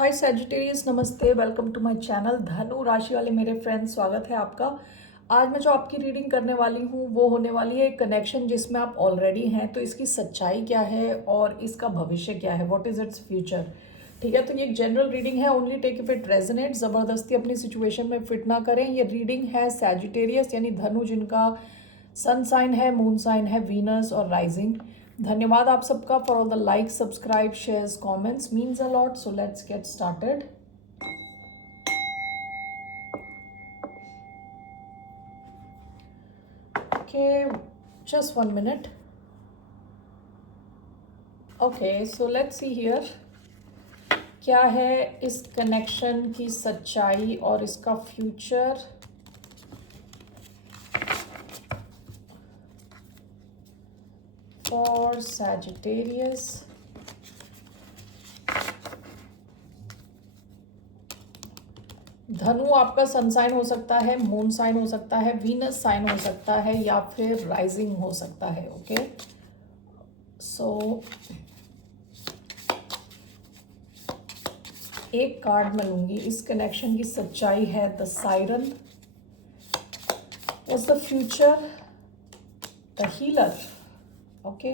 हाय Sagittarius, नमस्ते। Welcome to my channel. धनु राशि वाले मेरे फ्रेंड्स, स्वागत है आपका। आज मैं जो आपकी रीडिंग करने वाली हूँ वो होने वाली है एक कनेक्शन जिसमें आप ऑलरेडी हैं, तो इसकी सच्चाई क्या है और इसका भविष्य क्या है, व्हाट इज़ इट्स फ्यूचर। ठीक है, तो ये एक जनरल रीडिंग है। Only take if it resonate. ज़बरदस्ती अपनी सिचुएशन में फिट ना करें। ये रीडिंग है सैजिटेरियस यानी धनु, जिनका सन साइन है, मून साइन है वीनस और राइजिंग। धन्यवाद आप सबका for all the like, subscribe, shares, comments, means a lot. So let's get started. Okay, just 1 minute. Okay, so let's see here. क्या है इस कनेक्शन की सच्चाई और इसका फ्यूचर। फॉर सैजिटेरियस, धनु आपका सन साइन हो सकता है, मून साइन हो सकता है, वीनस साइन हो सकता है या फिर राइजिंग हो सकता है। ओके, सो एक कार्ड मैं लूंगी। इस कनेक्शन की सच्चाई है the siren. What's the future? The healer. Okay,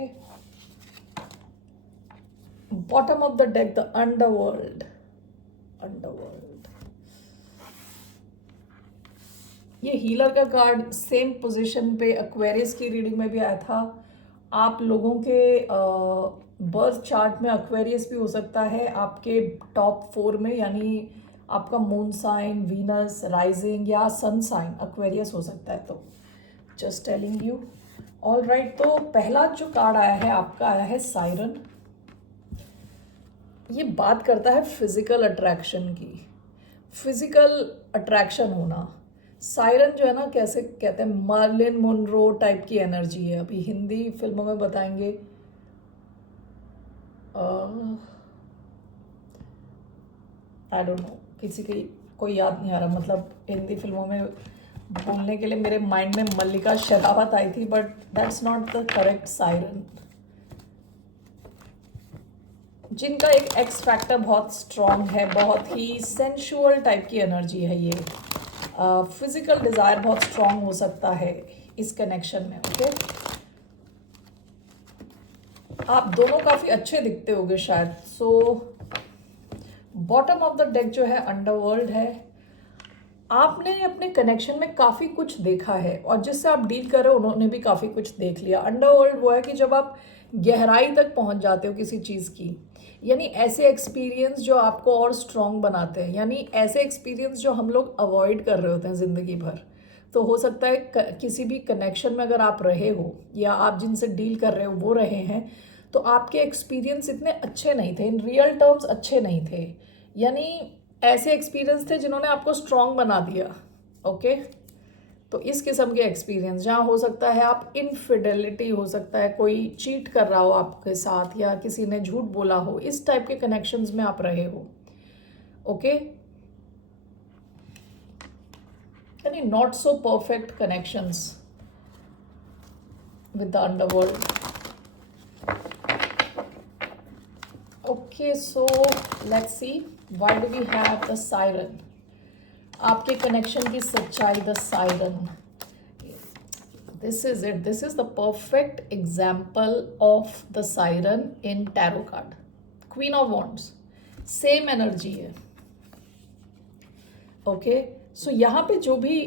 bottom of the deck the underworld. ये हीलर का कार्ड सेम पोजीशन पे एक्वेरियस की रीडिंग में भी आया था। आप लोगों के बर्थ चार्ट में एक्वेरियस भी हो सकता है आपके टॉप 4 में, यानी आपका मून साइन, वीनस, राइजिंग या सन साइन एक्वेरियस हो सकता है। तो just telling you. All right, तो पहला जो कार्ड आया है आपका आया है सायरन। ये बात करता है फिजिकल अट्रैक्शन की, फिजिकल अट्रैक्शन होना। सायरन जो है ना, कैसे कहते हैं, मार्लिन मोनरो टाइप की एनर्जी है। अभी हिंदी फिल्मों में बताएंगे। आई डोंट नो, किसी की कोई याद नहीं आ रहा। मतलब हिंदी फिल्मों में बोलने के लिए मेरे माइंड में मल्लिका शेरावत आई थी, but that's not the correct siren. जिनका एक एक्स फैक्टर बहुत स्ट्रॉन्ग है, बहुत ही सेंशुअल टाइप की एनर्जी है ये। फिजिकल डिज़ायर बहुत स्ट्रॉन्ग हो सकता है इस कनेक्शन में। ओके, आप दोनों काफ़ी अच्छे दिखते होंगे शायद। So bottom of the deck जो है अंडरवर्ल्ड है। आपने अपने कनेक्शन में काफ़ी कुछ देखा है और जिससे आप डील कर रहे हो उन्होंने भी काफ़ी कुछ देख लिया। अंडरवर्ल्ड वो है कि जब आप गहराई तक पहुंच जाते हो किसी चीज़ की, यानी ऐसे एक्सपीरियंस जो आपको और स्ट्रॉन्ग बनाते हैं, यानी ऐसे एक्सपीरियंस जो हम लोग अवॉइड कर रहे होते हैं ज़िंदगी भर। तो हो सकता है किसी भी कनेक्शन में अगर आप रहे हो या आप जिनसे डील कर रहे हो वो रहे हैं, तो आपके एक्सपीरियंस इतने अच्छे नहीं थे, इन रियल टर्म्स अच्छे नहीं थे। यानी ऐसे एक्सपीरियंस थे जिन्होंने आपको स्ट्रॉन्ग बना दिया। ओके, तो इस किस्म के एक्सपीरियंस जहाँ हो सकता है आप इनफिडेलिटी, हो सकता है कोई चीट कर रहा हो आपके साथ या किसी ने झूठ बोला हो, इस टाइप के कनेक्शंस में आप रहे हो। ओके, यानी not so perfect connections with the underworld. Okay, so let's see why do we have the siren. आपके कनेक्शन की सच्चाई, the siren. This is it, this is the perfect example of the siren in tarot card. Queen of wands, same energy है। Okay, so यहाँ पे जो भी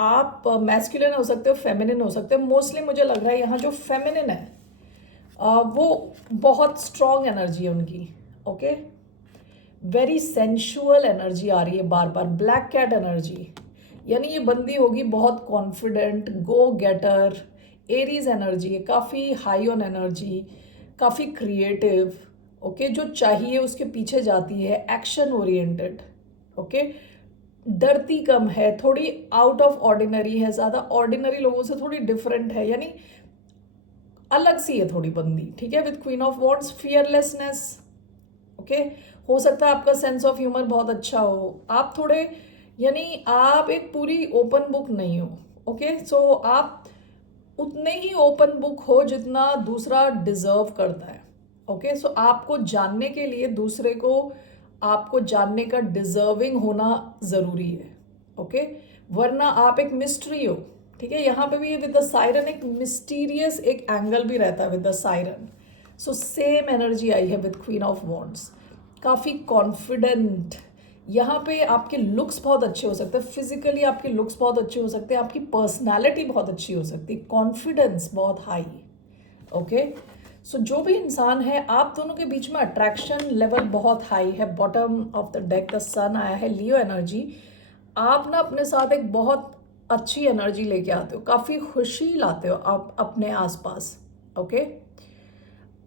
आप masculine हो सकते हो, फेमिनिन हो सकते हो। मोस्टली मुझे लग रहा है यहाँ जो फेमिनिन है वो बहुत स्ट्रॉन्ग एनर्जी है उनकी। ओके, वेरी सेंशुअल एनर्जी आ रही है बार बार, ब्लैक कैट एनर्जी। यानी ये बंदी होगी बहुत कॉन्फिडेंट, गो गेटर, एरीज एनर्जी है, काफ़ी हाई ऑन एनर्जी, काफ़ी क्रिएटिव। ओके, जो चाहिए उसके पीछे जाती है, एक्शन ओरिएंटेड। ओके, डरती कम है, थोड़ी आउट ऑफ ऑर्डिनरी है, ज़्यादा ऑर्डिनरी लोगों से थोड़ी डिफरेंट है, यानी अलग सी है थोड़ी बंदी। ठीक है, with queen of wands, fearlessness. Okay, हो सकता है आपका सेंस ऑफ ह्यूमर बहुत अच्छा हो, आप थोड़े, यानी आप एक पूरी ओपन बुक नहीं हो। ओके, सो आप उतने ही ओपन बुक हो जितना दूसरा डिजर्व करता है। ओके, सो आपको जानने के लिए दूसरे को आपको जानने का डिजर्विंग होना ज़रूरी है, ओके, वरना आप एक मिस्ट्री हो, ठीक है। यहाँ पे भी विद द सायरन एक मिस्टीरियस एक एंगल भी रहता है with the siren. So same energy आई है विद क्वीन ऑफ वॉन्ड्स, काफ़ी कॉन्फिडेंट। यहाँ पे आपके लुक्स बहुत अच्छे हो सकते हैं, फिजिकली आपके लुक्स बहुत अच्छे हो सकते हैं, आपकी पर्सनैलिटी बहुत अच्छी हो सकती है, कॉन्फिडेंस बहुत हाई, ओके। सो जो भी इंसान है, आप दोनों के बीच में अट्रैक्शन लेवल बहुत हाई है। Bottom of the deck the sun आया है, लियो एनर्जी। आप ना अपने साथ एक बहुत अच्छी एनर्जी लेके आते हो, काफ़ी खुशी लाते हो आप अपने आसपास, ओके।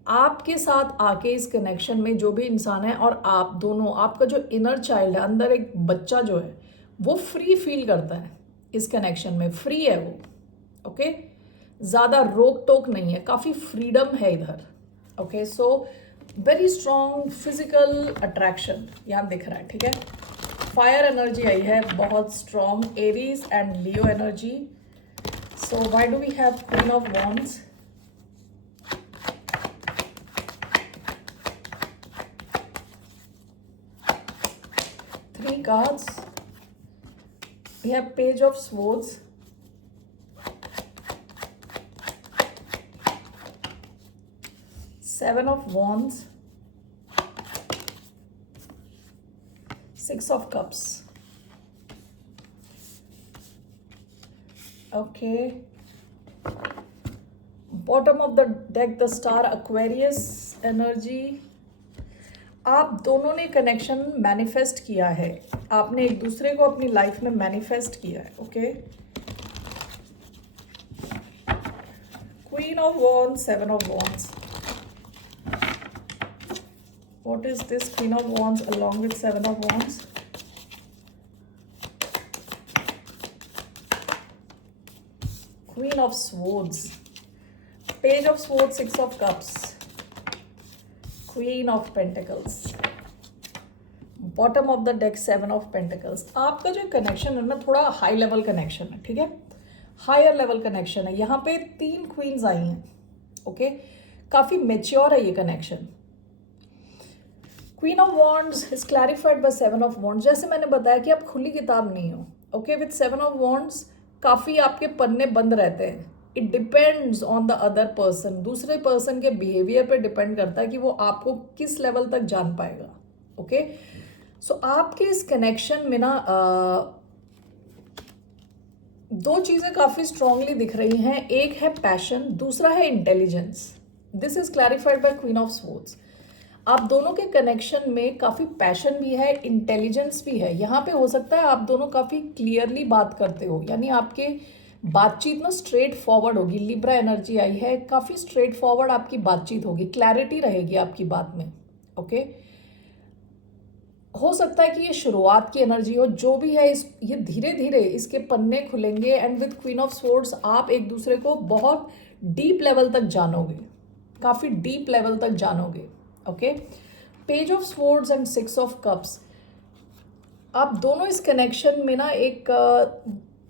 आपके साथ आके इस कनेक्शन में जो भी इंसान है और आप दोनों, आपका जो इनर चाइल्ड है, अंदर एक बच्चा जो है, वो फ्री फील करता है इस कनेक्शन में, फ्री है वो, ओके। ज़्यादा रोक टोक नहीं है, काफ़ी फ्रीडम है इधर, okay. So very strong physical attraction यहाँ दिख रहा है, ठीक है। फायर एनर्जी आई है बहुत strong, Aries and Leo energy. So why do we have queen of wands? Three cards. We have Page of Swords, Seven of Wands, Six of Cups. Okay. Bottom of the deck, the Star, Aquarius energy. आप दोनों ने connection manifest किया है, आपने एक दूसरे को अपनी लाइफ में मैनिफेस्ट किया है, okay. Queen of wands, seven of wands. What is this queen of wands along with seven of wands? Queen of swords, page of swords, six of cups, queen of pentacles, bottom of the deck, seven of pentacles. आपका जो connection है ना, थोड़ा high level connection है, ठीक है, higher level connection है। यहाँ पे 3 क्वींस आई हैं, ओके, काफ़ी मेच्योर है ये connection. Queen of wands is clarified by seven of wands. जैसे मैंने बताया कि आप खुली किताब नहीं हो, okay. With seven of wands काफ़ी आपके पन्ने बंद रहते हैं। It depends on the other person, दूसरे पर्सन के बिहेवियर पे डिपेंड करता है कि वो आपको किस लेवल तक जान पाएगा, ओके। सो आपके इस कनेक्शन में ना दो चीज़ें काफ़ी स्ट्रांगली दिख रही हैं, एक है पैशन, दूसरा है intelligence. This is clarified by queen of swords. आप दोनों के कनेक्शन में काफ़ी पैशन भी है, इंटेलिजेंस भी है। यहाँ पे हो सकता है आप दोनों काफ़ी क्लियरली बात करते हो, यानी आपके बातचीत ना स्ट्रेट फॉरवर्ड होगी। लिब्रा एनर्जी आई है, काफ़ी स्ट्रेट फॉरवर्ड आपकी बातचीत होगी, क्लैरिटी रहेगी आपकी बात में, ओके। हो सकता है कि ये शुरुआत की एनर्जी हो, जो भी है इस ये धीरे धीरे इसके पन्ने खुलेंगे and with queen of swords आप एक दूसरे को बहुत डीप लेवल तक जानोगे, काफ़ी डीप लेवल तक जानोगे, okay. Page of swords and six of cups, आप दोनों इस कनेक्शन में ना एक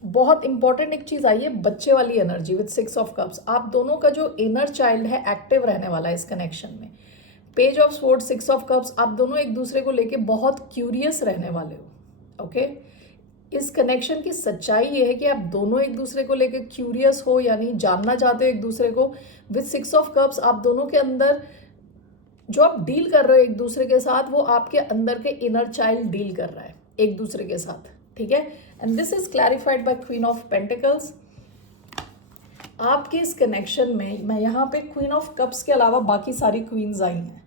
बहुत इंपॉर्टेंट एक चीज़ आई है, बच्चे वाली energy with six of cups. आप दोनों का जो इनर चाइल्ड है एक्टिव रहने वाला है इस कनेक्शन में। Page of swords, six of cups, आप दोनों एक दूसरे को लेके बहुत क्यूरियस रहने वाले हो, ओके। इस कनेक्शन की सच्चाई ये है कि आप दोनों एक दूसरे को लेके क्यूरियस हो, यानी जानना चाहते हो एक दूसरे को। विद सिक्स ऑफ कप्स आप दोनों के अंदर जो आप डील कर रहे हो एक दूसरे के साथ, वो आपके अंदर के इनर चाइल्ड डील कर रहा है एक दूसरे के साथ, ठीक है। And this is clarified by queen of pentacles. आपके इस कनेक्शन में मैं यहाँ पे क्वीन ऑफ कप्स के अलावा बाकी सारी क्वींस आई हैं।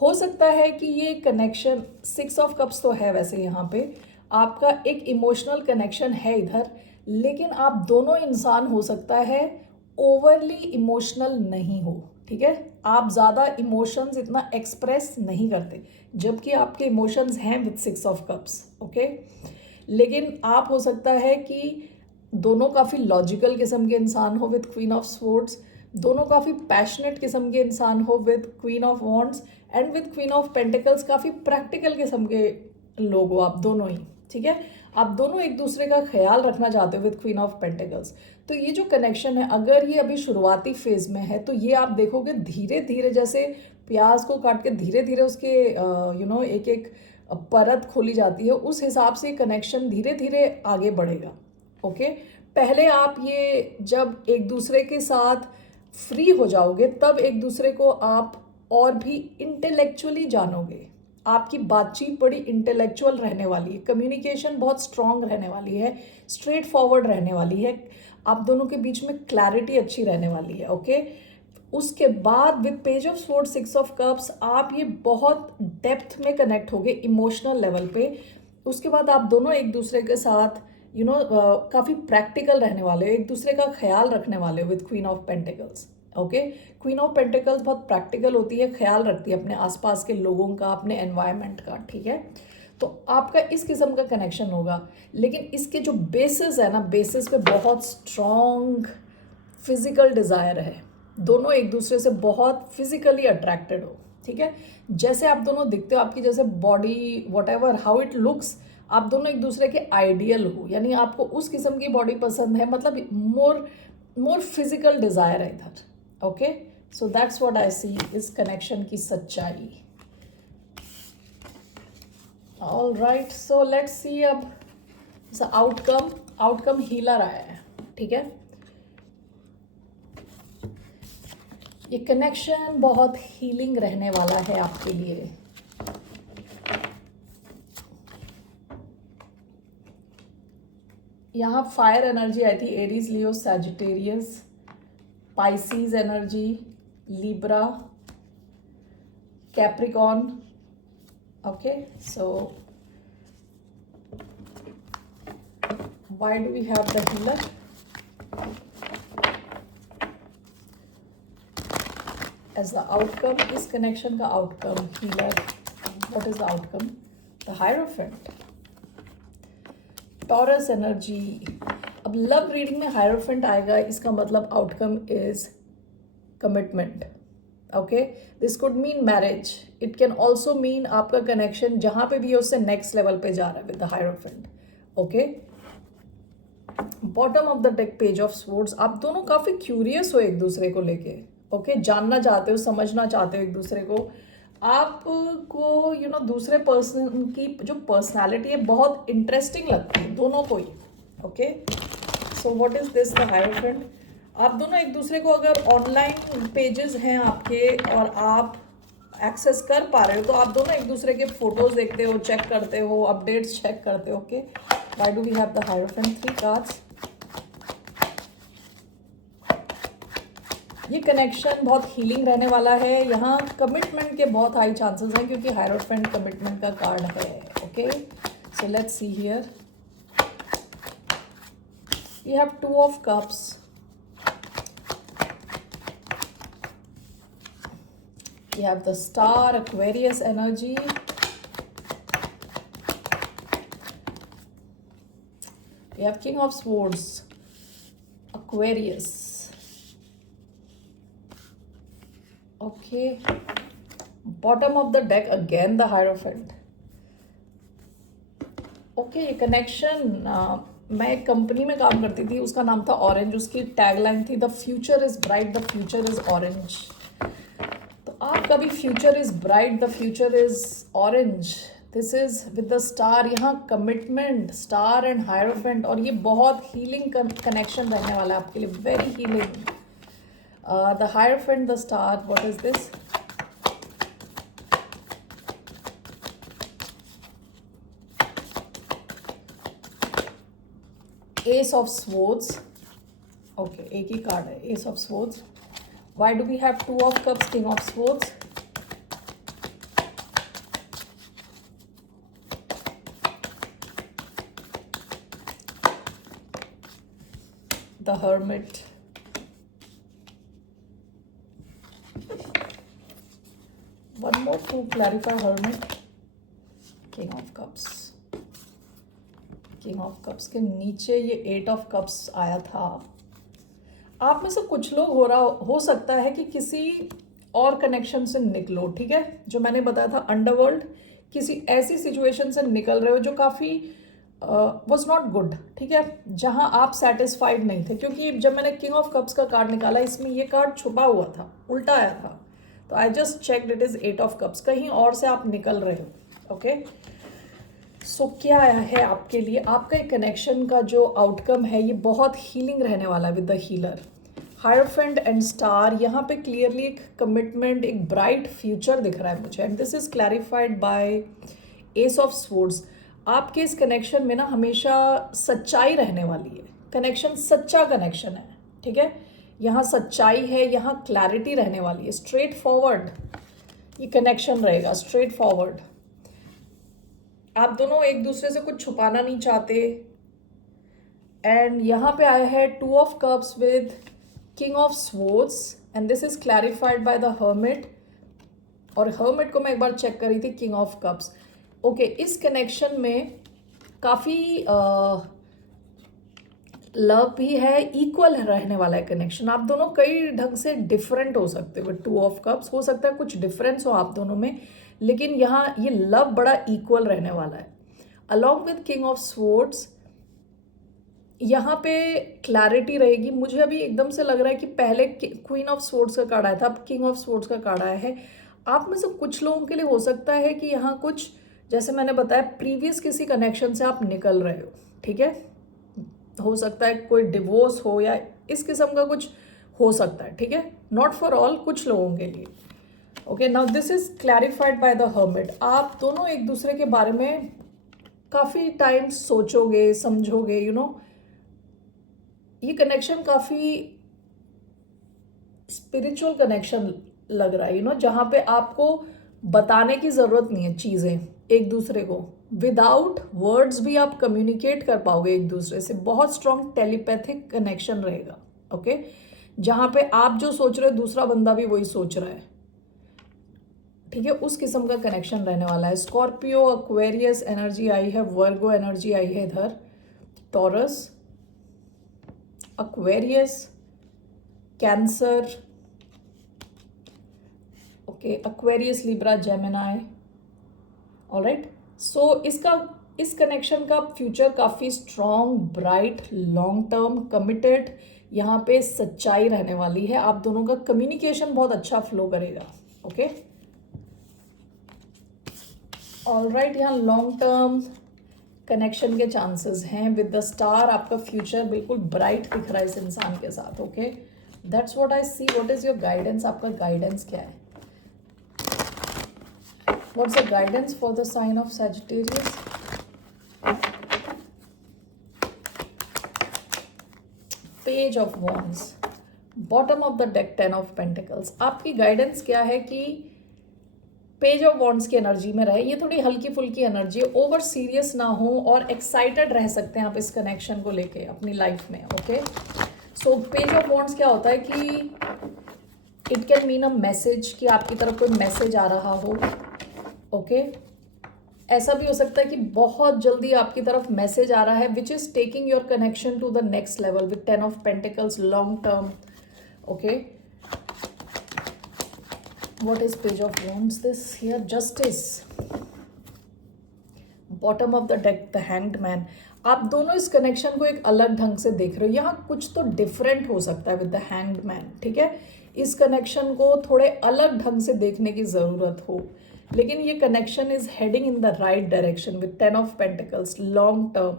हो सकता है कि ये कनेक्शन, सिक्स ऑफ कप्स तो है वैसे यहाँ पे, आपका एक इमोशनल कनेक्शन है इधर, लेकिन आप दोनों इंसान हो सकता है ओवरली इमोशनल नहीं हो, ठीक है। आप ज़्यादा इमोशंस इतना एक्सप्रेस नहीं करते, जबकि आपके इमोशंस हैं with six of cups, okay. लेकिन आप हो सकता है कि दोनों काफ़ी लॉजिकल किस्म के इंसान हो विद क्वीन ऑफ स्वॉर्ड्स, दोनों काफ़ी पैशनेट किस्म के इंसान हो with queen of wands, and with queen of pentacles काफ़ी प्रैक्टिकल किस्म के लोग हो आप दोनों ही, ठीक है। आप दोनों एक दूसरे का ख्याल रखना चाहते हो विद क्वीन ऑफ पेंटिकल्स। तो ये जो कनेक्शन है, अगर ये अभी शुरुआती फेज में है, तो ये आप देखोगे धीरे धीरे, जैसे प्याज को काट के धीरे धीरे उसके एक एक परत खोली जाती है, उस हिसाब से कनेक्शन धीरे धीरे आगे बढ़ेगा। ओके, पहले आप ये जब एक दूसरे के साथ फ्री हो जाओगे तब एक दूसरे को आप और भी इंटेलेक्चुअली जानोगे। आपकी बातचीत बड़ी इंटेलेक्चुअल रहने वाली है, कम्युनिकेशन बहुत स्ट्रांग रहने वाली है, स्ट्रेट फॉरवर्ड रहने वाली है, आप दोनों के बीच में क्लैरिटी अच्छी रहने वाली है। ओके, उसके बाद with page of sword, 6 of cups, आप ये बहुत डेप्थ में कनेक्ट होगे इमोशनल लेवल पे। उसके बाद आप दोनों एक दूसरे के साथ काफ़ी प्रैक्टिकल रहने वाले हो, एक दूसरे का ख्याल रखने वाले हो with queen of pentacles. Okay, queen of pentacles बहुत प्रैक्टिकल होती है, ख्याल रखती है अपने आसपास के लोगों का, अपने एनवायरनमेंट का। ठीक है, तो आपका इस किस्म का कनेक्शन होगा। लेकिन इसके जो बेसिस है ना, बेसिस पे बहुत स्ट्रॉन्ग फिजिकल डिज़ायर है, दोनों एक दूसरे से बहुत फिजिकली अट्रैक्टेड हो। ठीक है, जैसे आप दोनों दिखते हो, आपकी जैसे body, what ever how it looks, आप दोनों एक दूसरे के आइडियल हो, यानी आपको उस किस्म की बॉडी पसंद है, मतलब मोर फिजिकल डिज़ायर है इधर। Okay, so that's what I see इस कनेक्शन की सच्चाई। All right, so let's see अब आउटकम हीलर आया है। ठीक है, ये कनेक्शन बहुत हीलिंग रहने वाला है आपके लिए। यहाँ फायर एनर्जी आई थी, Aries, Leo, Sagittarius, Pisces energy, Libra, Capricorn. Okay, so why do we have the healer? As the outcome, इस कनेक्शन का outcome healer, what is the outcome? The hierophant, Taurus energy. अब love reading में hierophant आएगा, इसका मतलब outcome is commitment. Okay, this could mean marriage, it can also mean आपका connection जहां पे भी है उससे नेक्स्ट लेवल पे जा रहा है with the hierophant. Okay, bottom of the deck, page of swords, आप दोनों काफी क्यूरियस हो एक दूसरे को लेके। ओके, जानना चाहते हो, समझना चाहते हो एक दूसरे को। आपको दूसरे पर्सन की जो पर्सनालिटी है बहुत इंटरेस्टिंग लगती है दोनों को ही। Okay, so what is this the hierophant? आप दोनों एक दूसरे को, अगर ऑनलाइन पेजेस हैं आपके और आप एक्सेस कर पा रहे हो, तो आप दोनों एक दूसरे के फोटोज देखते हो, चेक करते हो, अपडेट्स चेक करते हो। Okay, why do we have the hierophant? 3 cards. ये कनेक्शन बहुत हीलिंग रहने वाला है। यहाँ कमिटमेंट के बहुत हाई चांसेस हैं क्योंकि हायरोफेंट कमिटमेंट का कार्ड है। Okay, so let's see here, you have 2 of cups, you have the star, Aquarius energy, you have King of Swords, Aquarius. Okay, bottom of the deck again the Hierophant. Okay, ये connection, मैं एक company में काम करती थी, उसका नाम था ऑरेंज, उसकी टैगलाइन थी the future is bright, the future is orange. तो आपका भी future is bright, the future is orange, this is with the star. यहाँ कमिटमेंट, स्टार एंड हायरोफेंट, और ये बहुत हीलिंग कनेक्शन रहने वाला है आपके लिए, very healing. The hierophant, the star, what is this? Ace of Swords. Okay, एक ही कार्ड है, Ace of Swords. Why do we have 2 of Cups, King of Swords? The Hermit. One more to clarify Hermit. King of Cups. King of cups के नीचे ये 8 of cups आया था। आप में से कुछ लोग हो सकता है कि किसी और कनेक्शन से निकलो, ठीक है, जो मैंने बताया था अंडरवर्ल्ड, किसी ऐसी सिचुएशन से निकल रहे हो जो काफ़ी वॉज नॉट गुड, ठीक है, जहां आप सेटिस्फाइड नहीं थे। क्योंकि जब मैंने किंग ऑफ कप्स का कार्ड निकाला, इसमें ये कार्ड छुपा हुआ था, उल्टा आया था, तो I just check it is 8 of cups, कहीं और से आप निकल रहे हो। ओके, सो क्या है आपके लिए, आपका एक कनेक्शन का जो आउटकम है ये बहुत हीलिंग रहने वाला है with the healer. Hierophant and star, यहाँ पे क्लियरली एक कमिटमेंट, एक ब्राइट फ्यूचर दिख रहा है मुझे, and this is clarified by S of swords. आपके इस कनेक्शन में ना हमेशा सच्चाई रहने वाली है, कनेक्शन सच्चा कनेक्शन है, ठीक है। यहाँ सच्चाई है, यहाँ क्लैरिटी रहने वाली है, स्ट्रेट फॉरवर्ड ये कनेक्शन रहेगा, स्ट्रेट फॉरवर्ड। आप दोनों एक दूसरे से कुछ छुपाना नहीं चाहते। एंड यहाँ पे आया है 2 of cups with king of swords, and this is clarified by the hermit. और हर्मिट को मैं एक बार चेक कर रही थी, किंग ऑफ कप्स। ओके, इस कनेक्शन में काफ़ी लव भी है, इक्वल रहने वाला है कनेक्शन। आप दोनों कई ढंग से डिफरेंट हो सकते हो, 2 ऑफ कप्स हो सकता है कुछ डिफरेंस हो आप दोनों में, लेकिन यहाँ ये लव बड़ा इक्वल रहने वाला है। Along with king of swords यहाँ पे क्लैरिटी रहेगी। मुझे अभी एकदम से लग रहा है कि पहले क्वीन ऑफ स्वॉर्ड्स का कार्ड आया था, अब किंग ऑफ स्वॉर्ड्स का कार्ड आया है। आप में से कुछ लोगों के लिए हो सकता है कि यहाँ कुछ, जैसे मैंने बताया, प्रीवियस किसी कनेक्शन से आप निकल रहे हो, ठीक है। हो सकता है कोई डिवोर्स हो या इस किस्म का कुछ हो सकता है, ठीक है। नॉट फॉर ऑल, कुछ लोगों के लिए। Okay, now this is clarified by the hermit. आप दोनों एक दूसरे के बारे में काफ़ी टाइम सोचोगे, समझोगे, यू नो। ये कनेक्शन काफ़ी स्पिरिचुअल कनेक्शन लग रहा है, यू नो, जहाँ पे आपको बताने की ज़रूरत नहीं है चीज़ें एक दूसरे को। विदाउट वर्ड्स भी आप कम्युनिकेट कर पाओगे एक दूसरे से। बहुत स्ट्रॉन्ग टेलीपैथिक कनेक्शन रहेगा, ओके। जहाँ पे आप जो सोच रहे हो दूसरा बंदा भी वही सोच रहा है, ठीक है। उस किस्म का कनेक्शन रहने वाला है। स्कॉर्पियो, एक्वेरियस एनर्जी आई है, वर्गो एनर्जी आई है इधर, Taurus, Aquarius, Cancer, okay, Aquarius, Libra, Gemini. Alright, so इस कनेक्शन का फ्यूचर काफ़ी strong, bright, long term, committed, यहाँ पे सच्चाई रहने वाली है। आप दोनों का कम्युनिकेशन बहुत अच्छा फ्लो करेगा, ओके। ऑलराइट, यहाँ लॉन्ग टर्म कनेक्शन के चांसेस हैं विद द स्टार। आपका फ्यूचर बिल्कुल ब्राइट दिख रहा है इस इंसान के साथ, okay. That's what I see. What is your guidance? आपका गाइडेंस क्या है? What's the guidance for the sign of Sagittarius? Page of Wands, bottom of the deck, 10 of Pentacles. आपकी गाइडेंस क्या है कि पेज ऑफ वॉन्ड्स की energy में रहे। ये थोड़ी हल्की फुल्की एनर्जी है, ओवर सीरियस ना हो और एक्साइटेड रह सकते हैं आप इस कनेक्शन को लेके अपनी लाइफ में, okay. So page of wands क्या होता है कि it can mean a message, कि आपकी तरफ कोई मैसेज आ रहा हो, ओके। ऐसा भी हो सकता है कि बहुत जल्दी आपकी तरफ मैसेज आ रहा है which is taking your connection to the next level with 10 of pentacles, long term, okay. What is page of wands? This here, justice, bottom of the deck, the hanged man. आप दोनों इस connection को एक अलग ढंग से देख रहे हो। यहाँ कुछ तो डिफरेंट हो सकता है विद द हैंग्ड मैन, ठीक है। इस कनेक्शन को थोड़े अलग ढंग से देखने की ज़रूरत हो, लेकिन ये connection is heading in the right direction with 10 of pentacles, long term,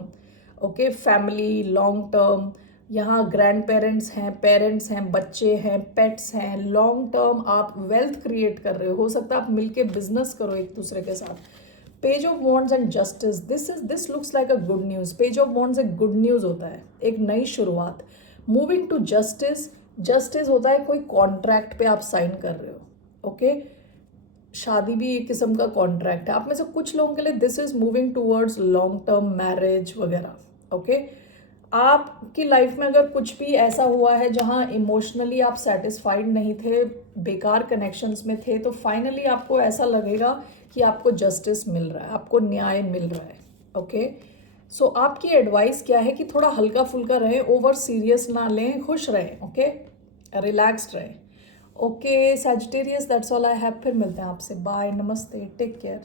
okay. Family, long term, यहाँ ग्रैंड पेरेंट्स हैं, बच्चे हैं, पेट्स हैं, लॉन्ग टर्म आप वेल्थ क्रिएट कर रहे हो सकता है आप मिलके बिजनेस करो एक दूसरे के साथ। Page of wands and justice, this looks like a good news. Page of wands एक गुड न्यूज़ होता है, एक नई शुरुआत। मूविंग टू जस्टिस, जस्टिस होता है कोई कॉन्ट्रैक्ट पे आप साइन कर रहे हो, ओके। शादी भी एक किस्म का कॉन्ट्रैक्ट है। आप में से कुछ लोगों के लिए this is moving towards long term marriage वगैरह, ओके। आपकी लाइफ में अगर कुछ भी ऐसा हुआ है जहां इमोशनली आप सेटिस्फाइड नहीं थे, बेकार कनेक्शंस में थे, तो फाइनली आपको ऐसा लगेगा कि आपको जस्टिस मिल रहा है, आपको न्याय मिल रहा है, ओके। सो आपकी एडवाइस क्या है कि थोड़ा हल्का फुल्का रहें, ओवर सीरियस ना लें, खुश रहें, ओके, रिलैक्स्ड रहें, okay. Sagittarius, that's all I have. फिर मिलते हैं आपसे, बाय, नमस्ते, टेक केयर।